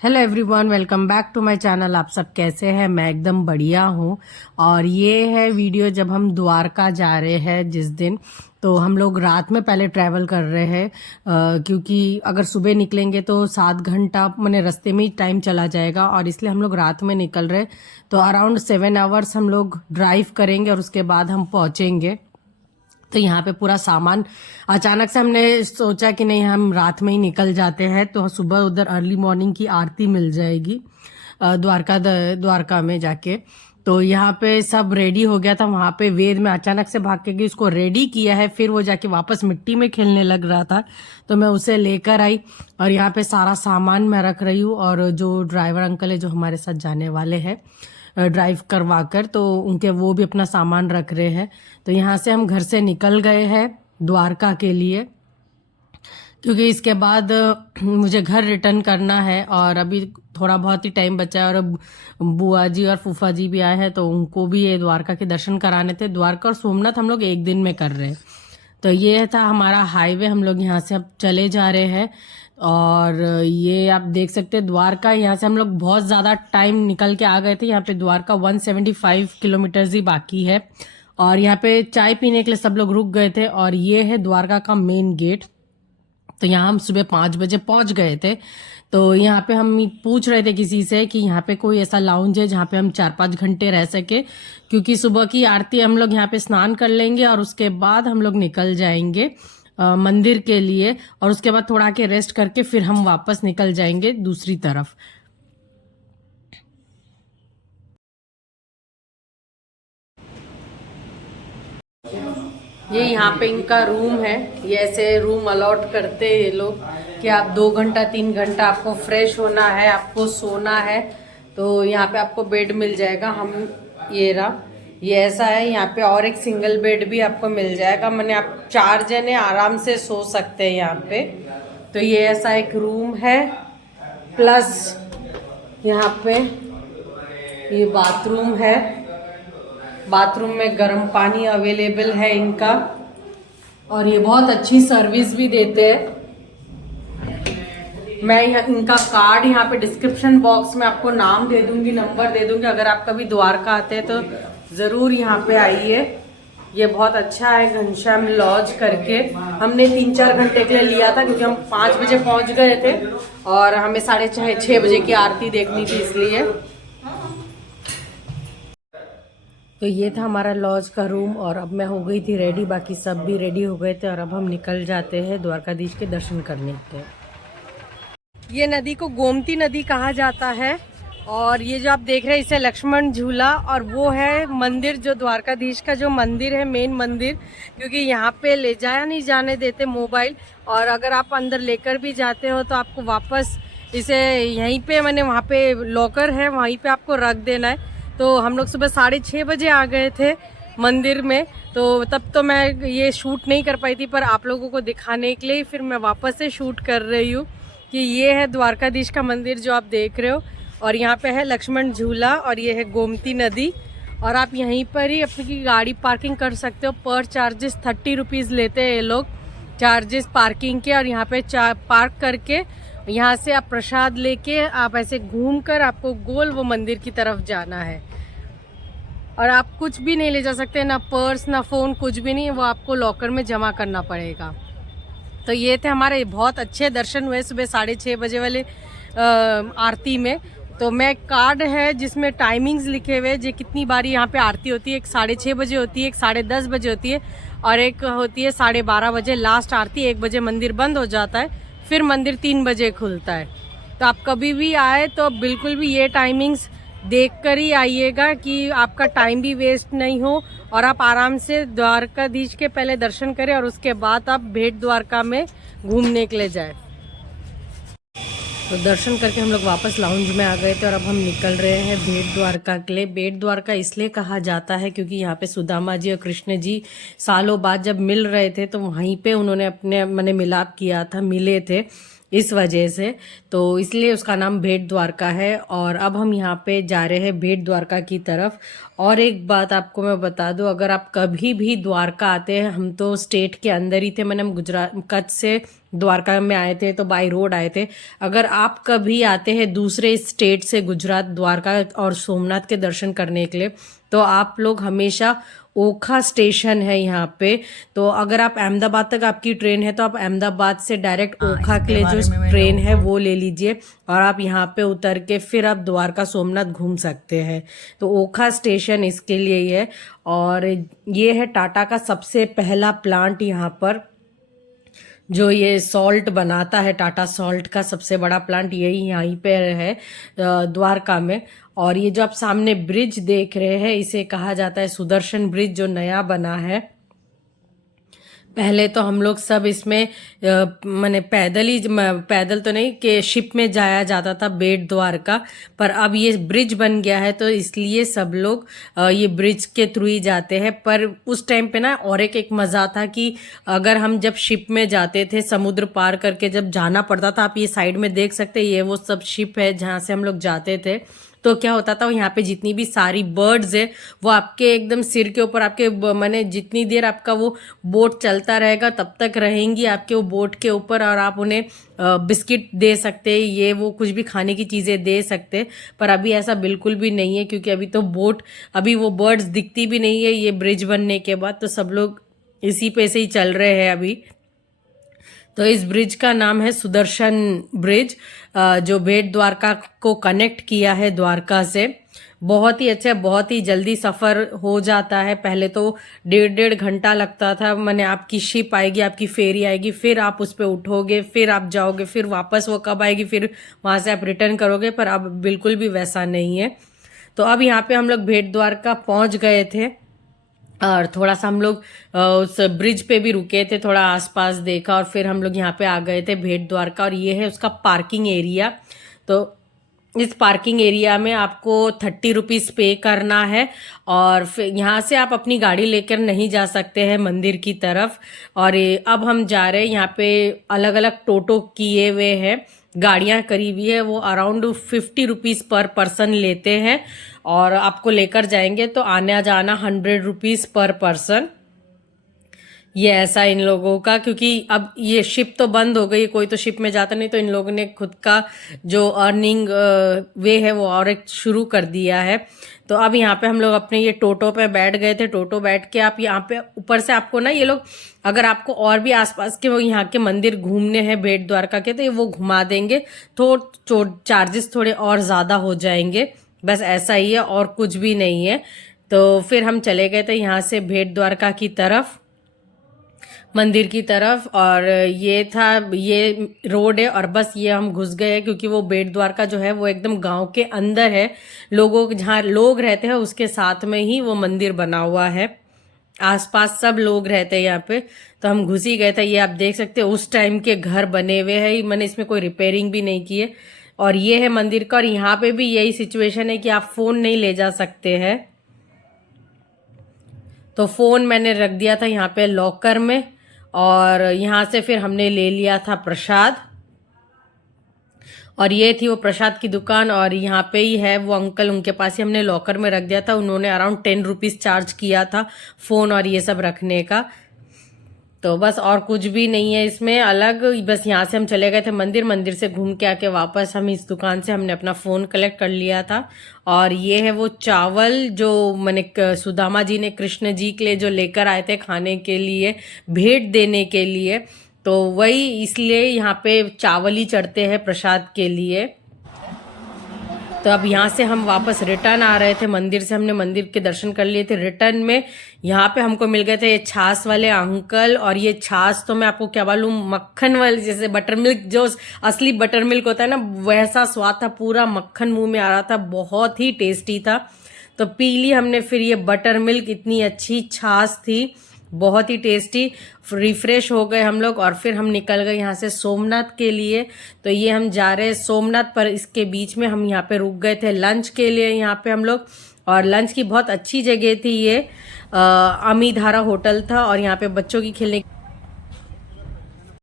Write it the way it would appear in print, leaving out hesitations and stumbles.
Hello everyone, welcome back to my channel. आप सब कैसे हैं? मैं एकदम बढ़िया हूँ। और ये है वीडियो जब हम द्वारका जा रहे हैं जिस दिन। तो हम लोग रात में पहले ट्रैवल कर रहे हैं क्योंकि अगर सुबह निकलेंगे तो 7 घंटा मैंने रास्ते में ही टाइम चला जाएगा, और इसलिए हम लोग रात में निकल रहे। तो अराउंड 7 आवर्स हम लोग ड्राइव करेंगे और उसके बाद हम पहुँचेंगे। तो यहाँ पे पूरा सामान अचानक से हमने सोचा कि नहीं, हम रात में ही निकल जाते हैं तो सुबह उधर अर्ली मॉर्निंग की आरती मिल जाएगी द्वारका में जाके। तो यहाँ पे सब रेडी हो गया था। वहां पे वेद में अचानक से भाग के गई, उसको रेडी किया है, फिर वो जाके वापस मिट्टी में खेलने लग रहा था तो मैं उसे लेकर आई। और यहाँ पे सारा सामान मैं रख रही हूँ, और जो ड्राइवर अंकल है जो हमारे साथ जाने वाले हैं ड्राइव करवा कर, तो उनके वो भी अपना सामान रख रहे हैं। तो यहाँ से हम घर से निकल गए हैं द्वारका के लिए, क्योंकि इसके बाद मुझे घर रिटर्न करना है और अभी थोड़ा बहुत ही टाइम बचा है। और अब बुआ जी और फूफा जी भी आए हैं तो उनको भी ये द्वारका के दर्शन कराने थे। द्वारका और सोमनाथ हम लोग एक दिन में कर रहे हैं। तो ये था हमारा हाईवे, हम लोग यहाँ से अब चले जा रहे हैं। और ये आप देख सकते हैं द्वारका, यहाँ से हम लोग बहुत ज़्यादा टाइम निकल के आ गए थे। यहाँ पे द्वारका 175 किलोमीटर ही बाकी है। और यहाँ पे चाय पीने के लिए सब लोग रुक गए थे। और ये है द्वारका का मेन गेट। तो यहाँ हम सुबह 5 बजे पहुंच गए थे। तो यहाँ पे हम पूछ रहे थे किसी से कि यहाँ पे कोई ऐसा लाउंज है जहाँ पे हम 4-5 घंटे रह सके, क्योंकि सुबह की आरती हम लोग यहाँ पे स्नान कर लेंगे और उसके बाद हम लोग निकल जाएंगे मंदिर के लिए। और उसके बाद थोड़ा के रेस्ट करके फिर हम वापस निकल जाएंगे दूसरी तरफ। ये यहाँ पे इनका रूम है। ये ऐसे रूम अलॉट करते हैं ये लोग कि आप 2 घंटा 3 घंटा आपको फ्रेश होना है, आपको सोना है तो यहाँ पे आपको बेड मिल जाएगा। हम ये रहा, ये ऐसा है। यहाँ पे और एक सिंगल बेड भी आपको मिल जाएगा, मैंने आप 4 जने आराम से सो सकते हैं यहाँ पे। तो ये ऐसा एक रूम है। प्लस यहाँ पे ये बाथरूम है। बाथरूम में गर्म पानी अवेलेबल है इनका, और ये बहुत अच्छी सर्विस भी देते हैं। मैं इनका कार्ड यहाँ पे डिस्क्रिप्शन बॉक्स में आपको नाम दे दूंगी, नंबर दे दूंगी। अगर आप कभी द्वारका आते हैं तो ज़रूर यहाँ पे आइए। ये बहुत अच्छा है, घनश्याम लॉज करके। हमने 3-4 घंटे के लिए लिया था क्योंकि हम 5 बजे पहुँच गए थे और हमें 6:30 बजे की आरती देखनी थी, इसलिए। तो ये था हमारा लॉज का रूम। और अब मैं हो गई थी रेडी, बाकी सब भी रेडी हो गए थे और अब हम निकल जाते हैं द्वारकाधीश के दर्शन करने के लिए। ये नदी को गोमती नदी कहा जाता है। और ये जो आप देख रहे हैं इसे लक्ष्मण झूला, और वो है मंदिर जो द्वारकाधीश का जो मंदिर है, मेन मंदिर। क्योंकि यहाँ पे ले जाया नहीं जाने देते मोबाइल, और अगर आप अंदर लेकर भी जाते हो तो आपको वापस इसे यहीं पे, मैंने वहाँ पे लॉकर है वहीं पे आपको रख देना है। तो हम लोग सुबह 6:30 बजे आ गए थे मंदिर में, तो तब तो मैं ये शूट नहीं कर पाई थी, पर आप लोगों को दिखाने के लिए फिर मैं वापस से शूट कर रही हूँ कि ये है द्वारकाधीश का मंदिर जो आप देख रहे हो। और यहाँ पे है लक्ष्मण झूला, और ये है गोमती नदी। और आप यहीं पर ही अपनी गाड़ी पार्किंग कर सकते हो। पर चार्जेस 30 रुपीज़ लेते हैं ये लोग, चार्जेस पार्किंग के। और यहाँ पे पार्क करके यहाँ से आप प्रसाद लेके आप ऐसे घूम कर आपको गोल वो मंदिर की तरफ जाना है। और आप कुछ भी नहीं ले जा सकते, ना पर्स ना फ़ोन, कुछ भी नहीं, वो आपको लॉकर में जमा करना पड़ेगा। तो ये थे हमारे बहुत अच्छे दर्शन हुए सुबह 6:30 बजे वाले आरती में। तो मैं कार्ड है जिसमें टाइमिंग्स लिखे हुए जो कितनी बारी यहाँ पे आरती होती है। एक 6:30 बजे होती है, एक 10:30 बजे होती है, और एक होती है 12:30 बजे लास्ट आरती। 1 बजे मंदिर बंद हो जाता है, फिर मंदिर 3 बजे खुलता है। तो आप कभी भी आए तो बिल्कुल भी ये टाइमिंग्स देख कर ही आइएगा कि आपका टाइम भी वेस्ट नहीं हो और आप आराम से द्वारकाधीश के पहले दर्शन करें और उसके बाद आप भेट द्वारका में घूमने के लिए जाए। तो दर्शन करके हम लोग वापस लाउंज में आ गए थे और अब हम निकल रहे हैं भेट द्वारका के लिए। भेट द्वारका इसलिए कहा जाता है क्योंकि यहाँ पे सुदामा जी और कृष्ण जी सालों बाद जब मिल रहे थे तो वहीं पे उन्होंने अपने मिलाप किया था, मिले थे। इस वजह से, तो इसलिए उसका नाम भेट द्वारका है। और अब हम यहाँ पे जा रहे हैं भेट द्वारका की तरफ। और एक बात आपको मैं बता दूं, अगर आप कभी भी द्वारका आते हैं, हम तो स्टेट के अंदर ही थे, मैंने हम गुजरात कच्छ से द्वारका में आए थे, तो बाई रोड आए थे। अगर आप कभी आते हैं दूसरे स्टेट से गुजरात द्वारका और सोमनाथ के दर्शन करने के लिए, तो आप लोग हमेशा ओखा स्टेशन है यहाँ पे, तो अगर आप अहमदाबाद तक आपकी ट्रेन है तो आप अहमदाबाद से डायरेक्ट ओखा के लिए जो ट्रेन है वो ले लीजिए, और आप यहाँ पे उतर के फिर आप द्वारका सोमनाथ घूम सकते हैं। तो ओखा स्टेशन इसके लिए ही है। और ये है टाटा का सबसे पहला प्लांट यहाँ पर, जो ये सॉल्ट बनाता है, टाटा सॉल्ट का सबसे बड़ा प्लांट यही यहीं पे है द्वारका में। और ये जो आप सामने ब्रिज देख रहे हैं, इसे कहा जाता है सुदर्शन ब्रिज, जो नया बना है। पहले तो हम लोग सब इसमें माने पैदल तो नहीं कि शिप में जाया जाता था बेट द्वारका, पर अब ये ब्रिज बन गया है तो इसलिए सब लोग ये ब्रिज के थ्रू ही जाते हैं। पर उस टाइम पे ना और एक मज़ा था कि अगर हम जब शिप में जाते थे, समुद्र पार करके जब जाना पड़ता था, आप ये साइड में देख सकते हैं, ये वो सब शिप है जहाँ से हम लोग जाते थे। तो क्या होता था, यहाँ पे जितनी भी सारी बर्ड्स है वो आपके एकदम सिर के ऊपर, आपके माने जितनी देर आपका वो बोट चलता रहेगा तब तक रहेंगी आपके वो बोट के ऊपर, और आप उन्हें बिस्किट दे सकते, ये वो कुछ भी खाने की चीज़ें दे सकते। पर अभी ऐसा बिल्कुल भी नहीं है, क्योंकि अभी तो अभी वो बर्ड्स दिखती भी नहीं है ये ब्रिज बनने के बाद, तो सब लोग इसी पे से ही चल रहे हैं अभी। तो इस ब्रिज का नाम है सुदर्शन ब्रिज, जो बेट द्वारका को कनेक्ट किया है द्वारका से। बहुत ही अच्छा, बहुत ही जल्दी सफ़र हो जाता है। पहले तो 1.5 घंटा लगता था, मैंने आपकी शिप आएगी, आपकी फेरी आएगी, फिर आप उस पर उठोगे, फिर आप जाओगे, फिर वापस वो कब आएगी, फिर वहाँ से आप रिटर्न करोगे। पर अब बिल्कुल भी वैसा नहीं है। तो अब यहाँ पे हम लोग बेट द्वारका पहुँच गए थे, और थोड़ा सा हम लोग उस ब्रिज पे भी रुके थे, थोड़ा आसपास देखा, और फिर हम लोग यहाँ पे आ गए थे भेट द्वारका। और ये है उसका पार्किंग एरिया। तो इस पार्किंग एरिया में आपको 30 रुपीज़ पे करना है, और फिर यहाँ से आप अपनी गाड़ी लेकर नहीं जा सकते हैं मंदिर की तरफ। और अब हम जा रहे हैं, यहाँ पे अलग अलग टोटो किए हुए हैं, गाड़ियाँ करी हुई है, वो अराउंड 50 रुपीज़ पर पर्सन लेते हैं, और आपको लेकर जाएंगे। तो आना जाना 100 रुपीज़ पर पर्सन, ये ऐसा इन लोगों का। क्योंकि अब ये शिप तो बंद हो गई, कोई तो शिप में जाता नहीं, तो इन लोगों ने खुद का जो अर्निंग वे है वो और एक शुरू कर दिया है। तो अब यहाँ पे हम लोग अपने ये टोटो पे बैठ गए थे। टोटो बैठ के आप यहाँ पे ऊपर से आपको ना ये लोग, अगर आपको और भी आसपास के वो यहाँ के मंदिर घूमने हैं बेट द्वारका के, तो ये वो घुमा देंगे। तो चार्जेस थोड़े और ज़्यादा हो जाएंगे, बस ऐसा ही है, और कुछ भी नहीं है। तो फिर हम चले गए थे यहाँ से भेट द्वारका की तरफ, मंदिर की तरफ। और ये रोड है, और बस ये हम घुस गए हैं, क्योंकि वो बेट द्वारका जो है वो एकदम गांव के अंदर है, जहाँ लोग रहते हैं उसके साथ में ही वो मंदिर बना हुआ है, आसपास सब लोग रहते हैं यहाँ पे। तो हम घुस ही गए थे। ये आप देख सकते हैं उस टाइम के घर बने हुए हैं, मैंने इसमें कोई रिपेयरिंग भी नहीं की है। और ये है मंदिर का, और यहाँ पे भी यही सिचुएशन है कि आप फोन नहीं ले जा सकते हैं। तो फोन मैंने रख दिया था यहाँ पे लॉकर में, और यहाँ से फिर हमने ले लिया था प्रसाद, और ये थी वो प्रसाद की दुकान। और यहाँ पे ही है वो अंकल, उनके पास ही हमने लॉकर में रख दिया था। उन्होंने अराउंड 10 रुपीज़ चार्ज किया था फ़ोन और ये सब रखने का। तो बस और कुछ भी नहीं है इसमें अलग, बस यहाँ से हम चले गए थे मंदिर, मंदिर से घूम के आके वापस हम इस दुकान से हमने अपना फ़ोन कलेक्ट कर लिया था। और ये है वो चावल जो मैंने सुदामा जी ने कृष्ण जी के लिए जो लेकर आए थे खाने के लिए, भेंट देने के लिए, तो वही इसलिए यहाँ पे चावल ही चढ़ते हैं प्रसाद के लिए। तो अब यहाँ से हम वापस रिटर्न आ रहे थे मंदिर से, हमने मंदिर के दर्शन कर लिए थे। रिटर्न में यहाँ पे हमको मिल गए थे ये छाछ वाले अंकल, और ये छाछ तो मैं आपको क्या बोलूँ, मक्खन वाली, जैसे बटर मिल्क जो असली बटर मिल्क होता है ना, वैसा स्वाद था, पूरा मक्खन मुंह में आ रहा था, बहुत ही टेस्टी था। तो पी ली हमने फिर ये बटर मिल्क, इतनी अच्छी छाछ थी, बहुत ही टेस्टी। रिफ्रेश हो गए हम लोग, और फिर हम निकल गए यहाँ से सोमनाथ के लिए। तो ये हम जा रहे हैं सोमनाथ, पर इसके बीच में हम यहाँ पे रुक गए थे लंच के लिए यहाँ पे हम लोग। और लंच की बहुत अच्छी जगह थी ये, अमीधारा होटल था, और यहाँ पे बच्चों की खेलने